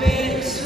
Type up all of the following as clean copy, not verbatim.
Make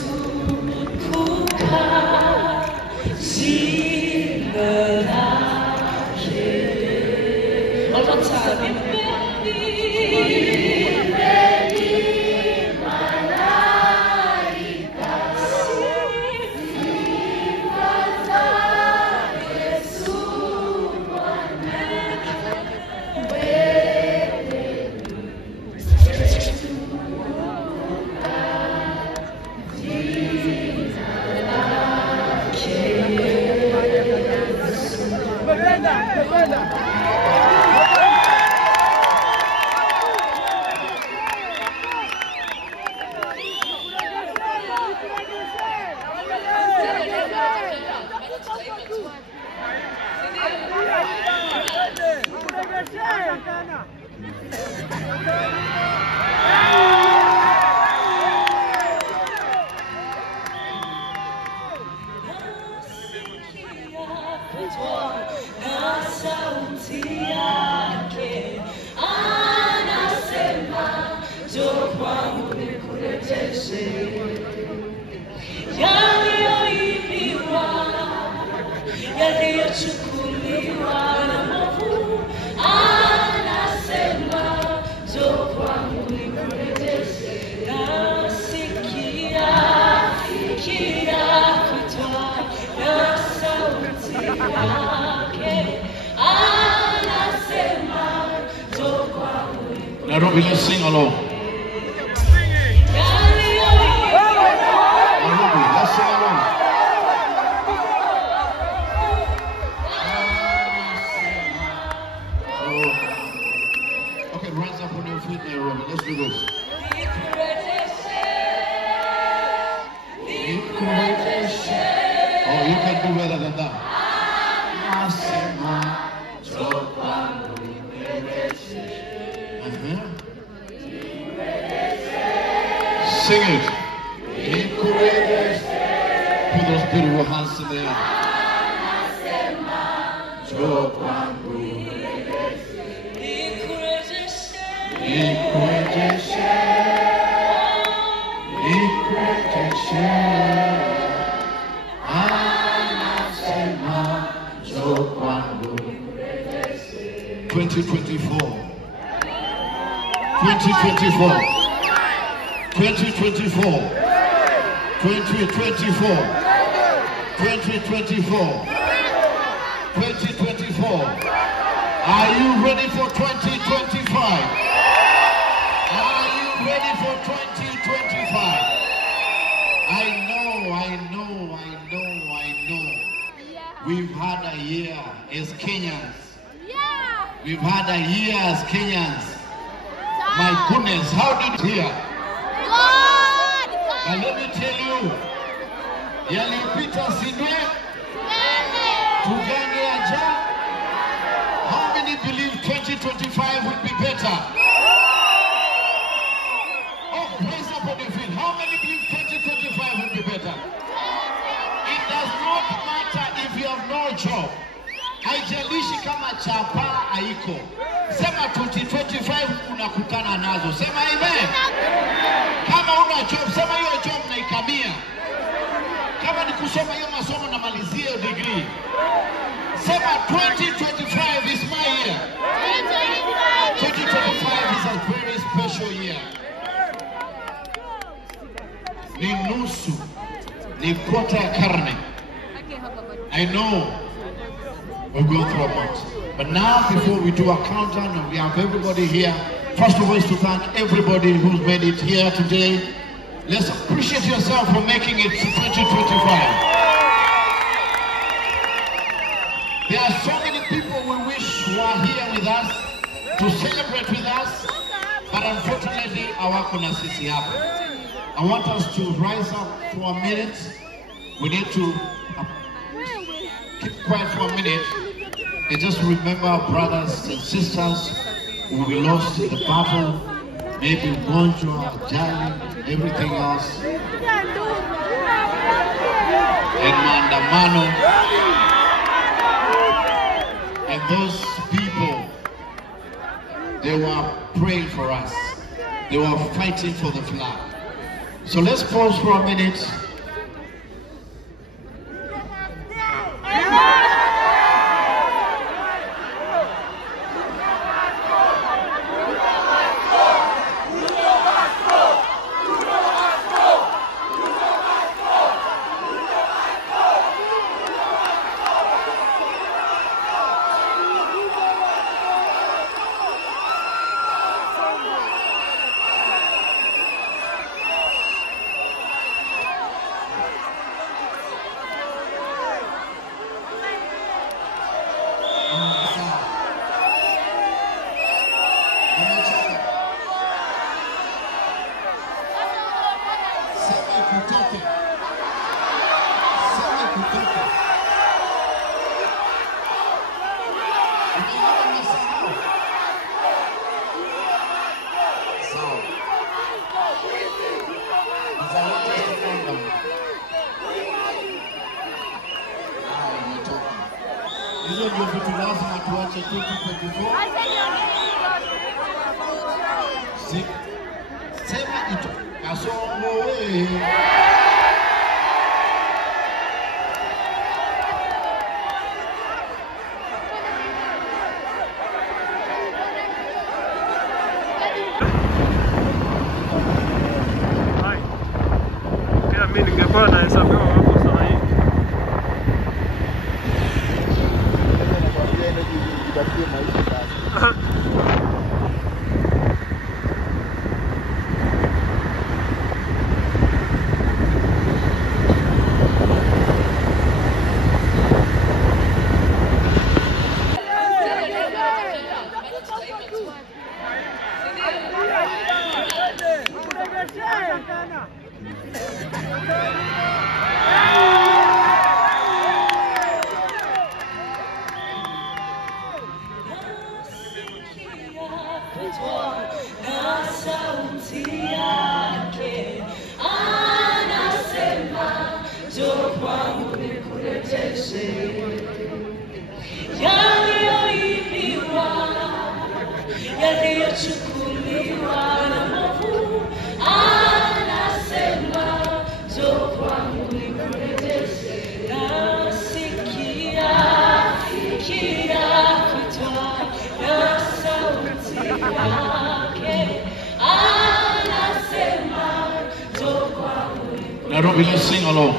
Nairobi, let's sing along. Nairobi, let's sing along. Okay, rise up on your feet, Nairobi. Let's do this. Oh, you can do better than that. Sing it. Put those beautiful hands in the air. Twenty 2024. 2024. 2024. Are you ready for 2025? Are you ready for 2025? I know. We've had a year as Kenyans. We've had a year as Kenyans. My goodness, how did you hear? And let me tell you, yalipita sinwe, tugane aja. How many believe 2025 will be better? Oh, raise up on your feet. How many believe 2025 will be better? It does not matter if you have no job. Haijalishi kama chapa haiko. Sema 2025 unakutana nazo. Sema amen. Kama una job, sema hiyo job na ikamia. Kama ni kusoma hiyo masomo na malizia hiyo degree. Sema 2025 is my year. 2025 is a very special year. Ni nusu, ni quarter ya karne. I know we're going through a month. But now, before we do a countdown and we have everybody here, first of all is to thank everybody who's made it here today. Let's appreciate yourself for making it to 2025. There are so many people we wish were here with us to celebrate with us, but unfortunately, hawako na sisi hapa. I want us to rise up for a minute. We need to keep quiet for a minute and just remember our brothers and sisters who we lost in the battle, maybe Gonjwa, Jali, everything else, and Mandamano, and those people, they were praying for us. They were fighting for the flag. So let's pause for a minute. hizo ndio vitu lazima tuache 2024. Sema ito kasongo wewe. Mimi ningekuwa nahesabiwa hapo sana hii. Nairobi, let's sing along.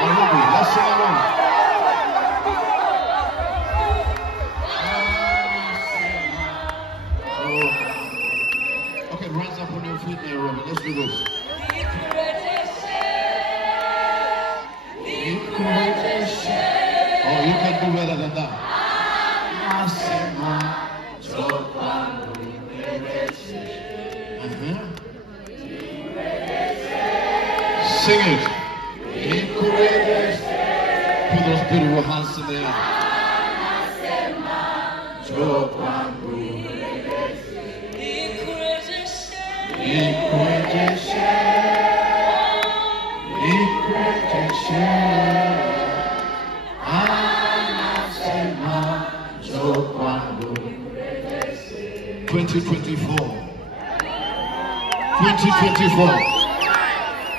Nairobi, let's sing along. Oh. Okay, rise up on your feet, Nairobi. Let's do this. Oh, you can do better than that. Sing it. Put those beautiful hands in the air.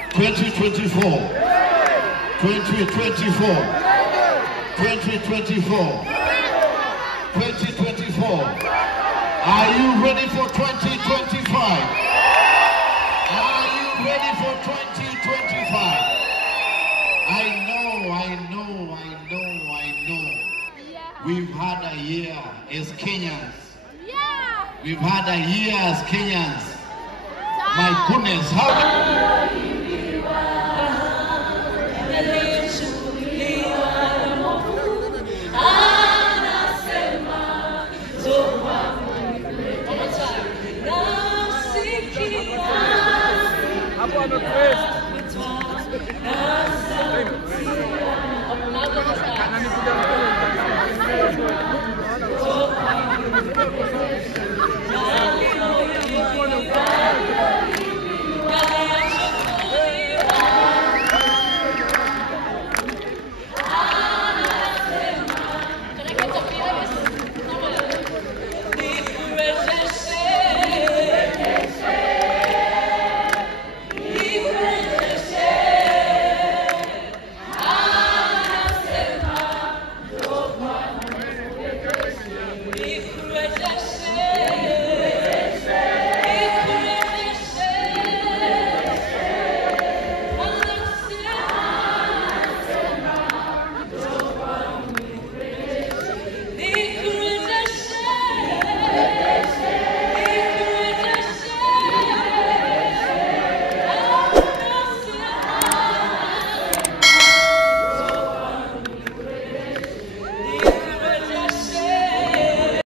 Twenty 2024. 2024. 2024. Are you ready for 2025? Are you ready for 2025? I know. We've had a year as Kenyans. We've had a year as Kenyans. My goodness, how... I'm on the first.